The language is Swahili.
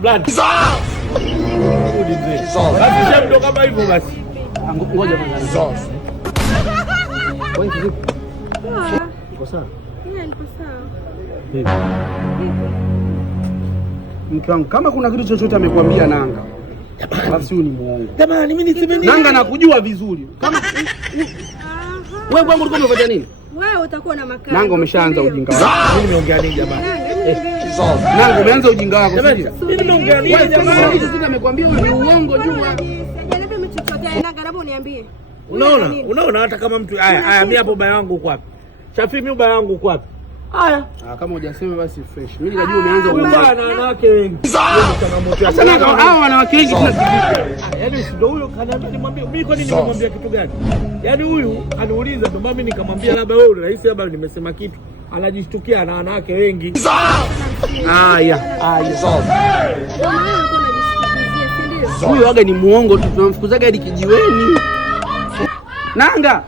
Blood. Basi shamdo kama hivyo basi. Ngoja kwanza. Wewe vipi? Uko sawa? Niko sawa. Mke wangu kama kuna kitu chochote amekwambia Nanga, basi huyu ni muongo. Jamani mimi niseme nini? Nanga nakujua vizuri. Kama wewe kwangu ulikuwa umefanya nini? Wewe utakuwa na makali. Nanga umeshaanza ujinga wako. Mimi nimeongea nini jamani? Nanga umeanza ujinga wako. Jamani mimi nimeongea nini jamani? Kitu amekwambia wewe ni uongo jua. Niambie mimi chochote Nanga, labda uniambie. Unaona hata kama mtu haya mimi hapo baya wangu uko wapi? Shafi mimi baya wangu uko wapi? Haya. Kama hujasema basi fresh. Mimi najua umeanza ujinga. Bwana wanawake wengi. Sasa Nanga hao wanawake wengi tunasikia. Yaani ndio huyo kaniambia nimwambie mimi kwa nini nimemwambia kitu gani? Yaani huyu aniuliza ndio mimi nikamwambia labda wewe rahisi labda nimesema kitu. Anajishtukia na wanawake wengi. Haya. Huyu waga ni muongo tu, tunamfukuzaga hadi kijiweni. Nanga.